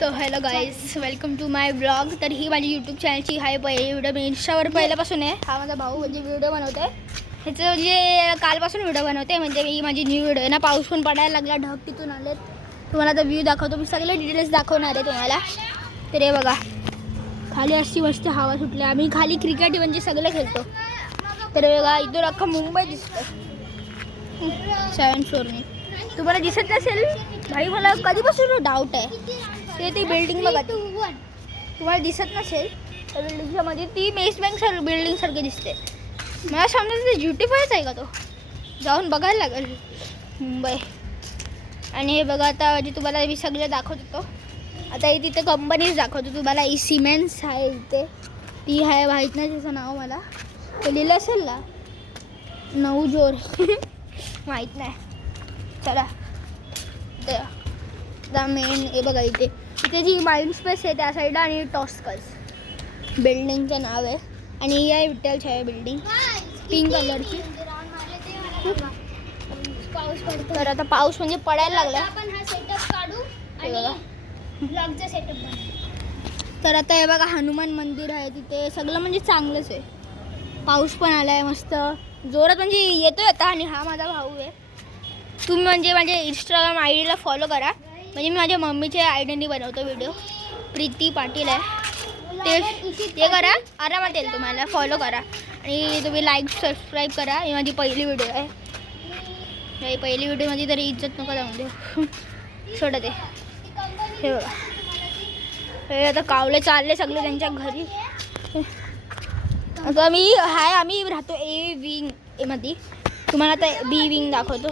So hello guys, welcome to my blog. तर ही माझी यूट्यूब चॅनलची हाय पहिली व्हिडिओ. मी इंस्टावर पहिल्यापासून आहे. हा माझा भाऊ म्हणजे व्हिडिओ बनवते. ह्याचं म्हणजे कालपासून व्हिडिओ बनवते. म्हणजे मी माझी न्यू व्हिडिओ आहे ना. पाऊस पण पडायला लागला, ढग तिथून आलेत. तुम्हाला आता व्ह्यू दाखवतो. मी सगळे डिटेल्स दाखवणार आहे तुम्हाला. तर हे बघा, खाली अशी मस्त हवा सुटली. आम्ही खाली क्रिकेट म्हणजे सगळं खेळतो. तर बघा, इथून अख्खा मुंबई दिसतं 7th फ्लोअरने. तुम्हाला दिसत नसेल भाई, मला कधीपासून डाऊट आहे. ती बिल्डिंग बघा, तुम्हाला दिसत नसेल त्या बिल्डिंगच्या मध्ये ती मेस बँक बिल्डिंग सारखी दिसते. मला समजा ते ज्युटिफायच आहे का तो, जाऊन बघायला लागेल मुंबई. आणि हे बघा, आता म्हणजे तुम्हाला मी सगळं दाखवत होतो. आता हे तिथे कंपनीज दाखवतो तुम्हाला. ही सिमेंट्स आहे इथे, ती आहे माहीत नाही त्याचं नाव मला. ते लिहिलं असेल ना, नवजोर माहीत नाही. चला द मेन हे बघा, इथे जी माइंड स्पेस आहे त्या साईडला, आणि टॉस्कल्स बिल्डिंगचं नाव आहे. आणि ही आहे विठ्ठलची आहे बिल्डिंग, पिंक कलरची. तर आता पाऊस म्हणजे पडायला लागला. तर आता हे बघा, हनुमान मंदिर आहे तिथे. सगळं म्हणजे चांगलंच आहे. पाऊस पण आला आहे मस्त जोरात, म्हणजे येतोय आता. आणि हा माझा भाऊ आहे. तुम्ही म्हणजे माझ्या इंस्टाग्राम आय डीला फॉलो करा. म्हणजे मी माझ्या मम्मीच्या आय डीने बनवतो व्हिडिओ. प्रीती पाटील आहे, ते करा, आरामात येईल तुम्हाला. फॉलो करा आणि तुम्ही लाईक सबस्क्राईब करा. ही माझी पहिली व्हिडिओ आहे. पहिली व्हिडिओमध्ये तरी इज्जत नको जाऊन देऊ. सोडत आहे. हे बघा, हे आता कावले चालले सगळे त्यांच्या घरी. आता आम्ही राहतो ए विंग एमध्ये. तुम्हाला आता बी विंग दाखवतो.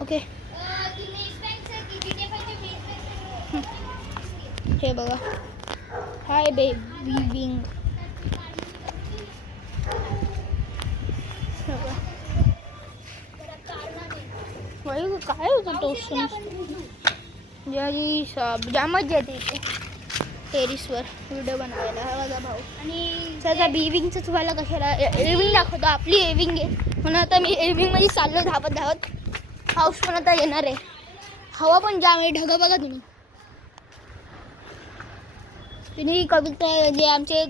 ओके, हे बघा, हाय बी विंग. काय होतं टोस्ट जाम मजा येते इथे टेरिसवर व्हिडिओ बनवायला. हा माझा भाऊ. आणि सध्या बी विंगचं तुम्हाला कशाला ए विंग दाखवतो. आपली ए विंग आहे म्हणून आता मी ए विंगमध्ये चाललो धावत. पाऊस पण आता येणार आहे. हवा पण जाम आहे. ढग बघा तुम्ही कविता म्हणजे आमचे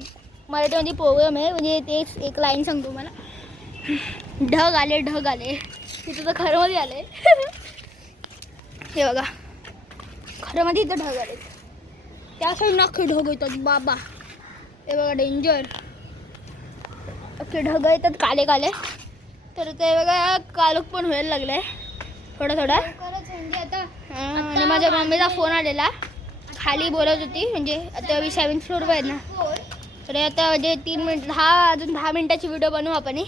मराठीमध्ये पोएम आहे. म्हणजे तेच एक लाईन सांगतो मला. ढग आले तिथं तर खरंमध्ये आले. हे बघा, खरंमध्ये इथं ढग आले. त्या साईड नक्की ढग येतात बाबा. हे बघा, डेंजर. ओके, ढग येतात काले. तर ते बघा, कालोख पण व्हायला लागलाय थोडा. आणि माझ्या मम्मीचा फोन आलेला, खाली बोलत होती. म्हणजे आता मी 7th फ्लोअरवर आहे ना. तर आता म्हणजे 3 मिनिट, अजून 10 मिनिटाची व्हिडिओ बनवू आपण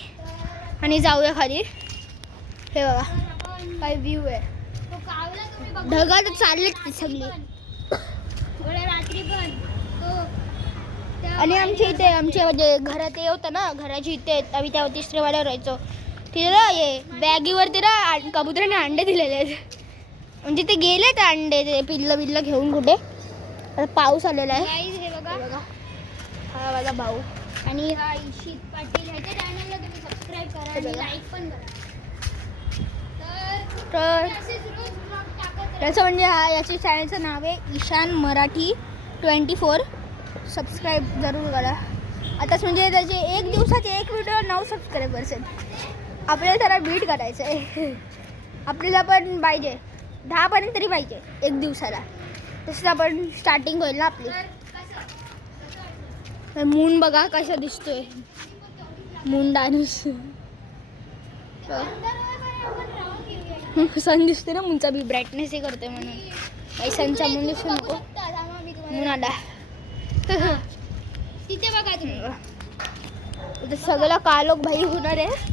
आणि जाऊया खाली. हे बघा काय व्ह्यू आहे. ढगात चाललेत सगळी. आणि आमच्या इथे म्हणजे घरात हे होतं ना, घराची इथे आम्ही त्या 3ऱ्या वाड्यावर राहायचो. तिथे ना हे बॅगीवरती ना कबुतराने अंडे दिलेले आहेत. म्हणजे ते गेले ते अंडे, ते पिल्लं घेऊन कुठे. आता पाऊस आलेला आहे. हे बघा, हा माझा भाऊ. आणि हा इशित पाटील. ह्याच्या चॅनलला तुम्ही सबस्क्राईब करा आणि लाईक पण करा. तर त्याचं म्हणजे याच्या चॅनलचं नाव आहे ईशान मराठी 24. सबस्क्राईब जरूर करा. आताच म्हणजे त्याचे एक दिवसाचे एक व्हिडिओ 9 सबस्क्रायबर्स आहेत. आपल्याला त्याला बीट करायचं आहे. आपल्याला पण पाहिजे 10पर्यंत तरी पाहिजे एक दिवसाला. तसं आपण स्टार्टिंग होईल ना आपली. मून बघा कसा दिसतोय, मून डान्स. सन दिसते ना, मूनचा बी ब्राईटनेस हे करतोय म्हणून. काही सनचा मून दिसू नको. मून आला तिथे बघा तुम्ही. सगळं कालोख भाई होणार आहे.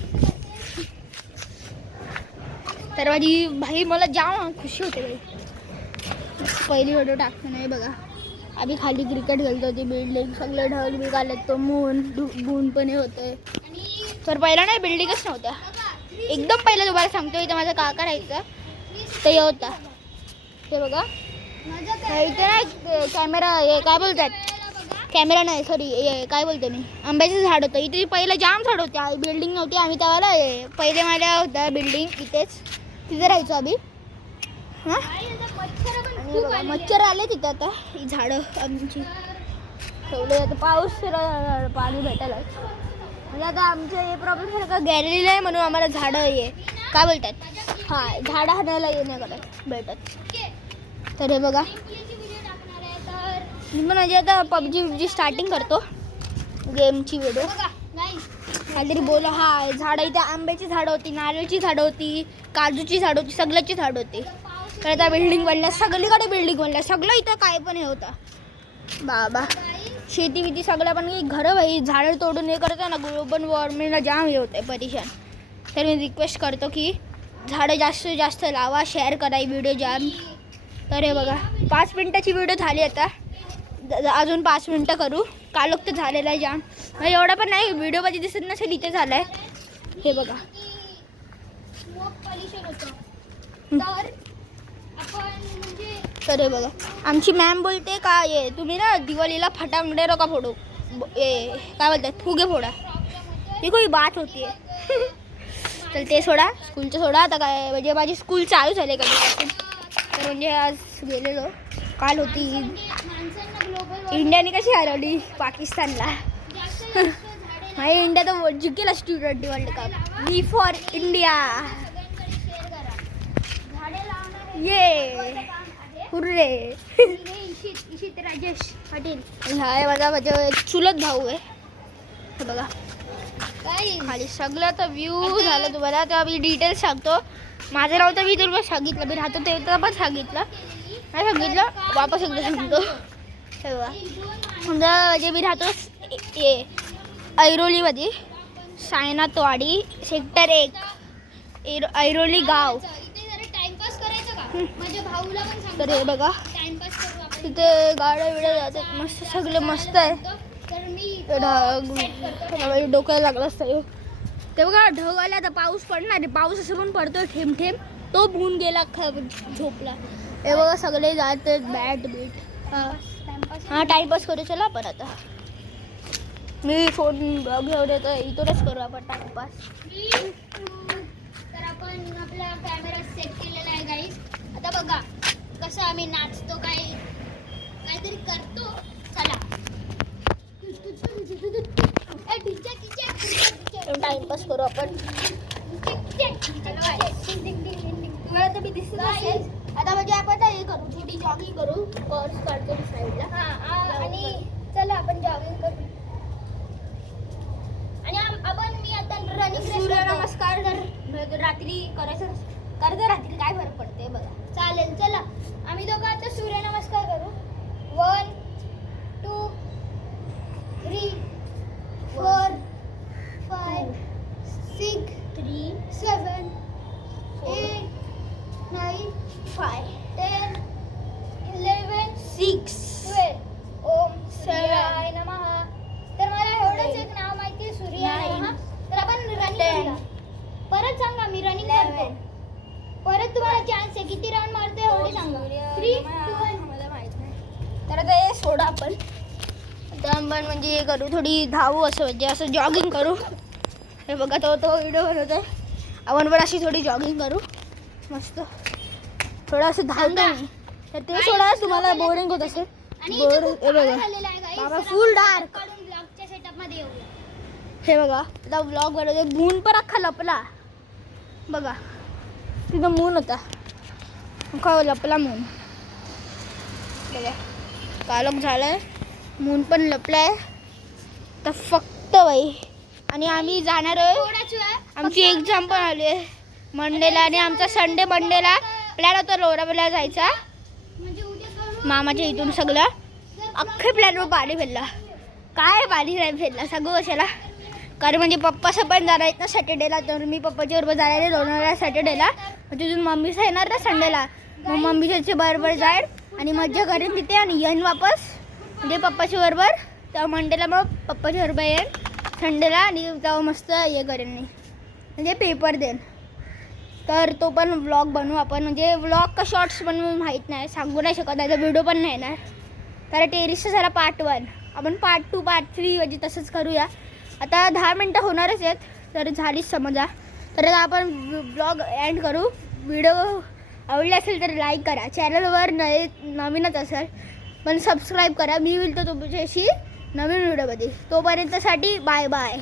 तर माझी भाई मला जाम खुशी होते बाई. पहिली व्हिडिओ टाकते नाही बघा. आम्ही खाली क्रिकेट खेळतो होती. बिल्डिंग सगळे ढग बिग आले. तो मून पण हे होतंय. तर पहिला नाही, बिल्डिंगच नव्हत्या. एकदम पहिलं तुम्हाला सांगतो, इथं माझा काका राहायचा. ते होता. ते बघा, इथे नाही कॅमेरा, काय बोलतात, कॅमेरा नाही सॉरी, काय बोलते मी, आंब्याचं झाड होतं इथे. पहिलं जाम झाड होते. बिल्डिंग नव्हती. आम्ही त्यावेळेला पहिले माझ्या होत्या बिल्डिंग इथेच, तिथे राहायचो आम्ही. हां, हे बघा मच्छर आले तिथं आता. ही झाडं आमची ठेवले आता पाऊस पाणी भेटायलाच. म्हणजे आता आमचं हे प्रॉब्लेम झाला का गॅलरी नाही म्हणून आम्हाला झाडं ये काय बोलतात हां झाडं हाणायला ये नाही करत भेटत. तर हे बघा मी पण म्हणजे आता पबजी स्टार्टिंग करतो गेमची व्हिडिओ. काहीतरी बोल. हा झाडं इथे आंब्याची झाडं होती, नारळची झाडं होती, काजूची झाडं होती, सगळ्याची झाडं होती. तर आता बिल्डिंग बनल्या, सगळीकडे बिल्डिंग बनल्या, सगळं इथं काय पण हे होतं बाबा. शेती बिती सगळं पण घरं भाई झाडं तोडून हे करत आहे ना ग्लोबल वॉर्मिंगला जाम हे होतं आहे परेशान. तर मी रिक्वेस्ट करतो की झाडं जास्तीत जास्त लावा, शेअर करा व्हिडिओ जाम. तर हे बघा 5 मिनटाची व्हिडिओ झाली आता, अजून 5 मिनटं करू. कालोक तर झालेला आहे जाम, एवढा पण नाही व्हिडिओमध्ये दिसत नसेल इथे झाला आहे. हे बघा तर हे बघा आमची मॅम बोलते का ये तुम्ही ना दिवाळीला फटाकडे नका फोडू, ये काय बोलतात फुगे फोडा. ही कोई बात होती आहे. तर ते सोडा स्कूलचं सोडा. आता काय म्हणजे माझी स्कूल चालू झाली कधीपासून. तर म्हणजे आज गेलेलो, काल होती इंडियाने कशी हरवली पाकिस्तानला. माझी इंडिया तर जिंकेल T20 world cup. We for India ये हुर्रे. राजेश पाटील हा माझा चुलत भाऊ आहे. हे बघा खाली सगळं तर व्ह्यू झालं तुम्हाला. तर मी डिटेल्स सांगतो. माझं नाव तर मी तुला सांगितलं, मी राहतो ते पण सांगितलं नाही सांगितलं वापस एकदा सांगतो. हे बघा म्हणजे मी राहतो ऐरोलीमध्ये, सायनाथवाडी सेक्टर 1 ऐरोली गाव. तर हे बघा तिथे गाड्या बिड्या जातात मस्त, सगळं मस्त आहे. डोक्याला लागला असतं ते बघा. ढग आला आता पाऊस पडणार आहे. पाऊस असं पण पडतो थेंब थेंब. तो भून गेला झोपला. हे बघा सगळे जातात बॅट बीट. हां टाईमपास करू चला आपण. आता मी फोन घेऊन येतो, इथूनच करू आपण टाईमपास. तर आपण आपला कॅमेरा सेट केलेला आहे गाईस. आता बघा कसं आम्ही नाचतो, काहीतरी करतो. चला टाइमपास करू आपण. तुम्हाला तर मी दिसत असेल. आता म्हणजे आपण हे करू थोडी जॉगिंग करू. पर्स काढतो साईडला. हां आणि चला आपण जॉगिंग करू. आणि आपण मी आता रनिंग सूर्यनमस्कार जर रात्री करायचं रात्री काय फरक पडते बघा. चालेल चला आम्ही दोघं आता सूर्यनमस्कार करू. 1 2 3 4 5 6 3 7 8 9 5 10 11 6 12 ओम सूर्याय नमः. तर मला एवढंच एक नाव माहिती आहे सूर्याय नमः. तर आपण रनिंग करूया. परत सांगा मी रनिंग करतो. परत तुम्हाला चान्स आहे. किती राऊंड मारते एवढी सांगा. 3 2 1 मला माहित नाही. तर आता हे सोडा आपण. आता आपण म्हणजे हे करू थोडी धावू असं म्हणजे असं जॉगिंग करू. हे बघा तो व्हिडिओ बनवत आहे. आपण पण अशी थोडी जॉगिंग करू मस्त. थोडं असं धावतो मी. तर ते सोडा तुम्हाला बोरिंग होत असेल. आणि बोर इथे खूप हे बघा झालेलं आहे गाईस. बाबा फुल डार्क. काढून ब्लॉगच्या सेटअपमध्ये येऊया. हे बघा आता ब्लॉग बनवतो. मून पण अख्खा लपला बघा. तिथं मून होता अख्खा लपला मून बघा. कालोख झालाय मून पण लपलाय. तर फक्त बाई आणि आम्ही जाणार आहे. थोडाच वेळ आमची एक्झाम पण आली आहे मंडेला. आणि आमचा संडे मंडेला प्लॅन होता लोणावळ्याला जायचा म्हणजे उद्या करू. मामाच्या इथून. सगळं अख्खे प्लॅनवर पाणी फिरला. काय पाणी नाही फिरला सगळं कशाला. कारण म्हणजे पप्पा पण जाणार आहेत ना सॅटर्डेला. तर मी पप्पाच्या बरोबर जाणार आहे लोणावळ्याला सॅटर्डेला. तिथून मम्मीचं येणार ना संडेला. मग मम्मीच्या बरोबर जाईल आणि मज्जा करेन तिथे आणि येईन वापस म्हणजे पप्पाच्या बरोबर. तेव्हा मंडेला मग पप्पाच्या बरोबर येईन संडेला आणि तेव्हा मस्त हे करेन मी म्हणजे पेपर देईन. तर तो पण व्लॉग बनवू आपण. म्हणजे व्लॉग का शॉर्ट्स बनवून माहीत नाही, सांगू नाही शकत. त्याचा व्हिडिओ पण नाही येणार. तर टेरिसचं झाला पार्ट 1. आपण पार्ट 2 पार्ट 3 म्हणजे तसंच करूया. आता 10 मिनटं होणारच आहेत तर झालीच समजा. तर आता आपण ब्लॉग एंड करू. व्हिडिओ आवडले असेल तर लाईक करा. चॅनलवर नवीनच असेल पण सबस्क्राईब करा. मी बोलतो तुमच्याशी नवीन व्हिडिओमध्ये. तोपर्यंतसाठी बाय बाय.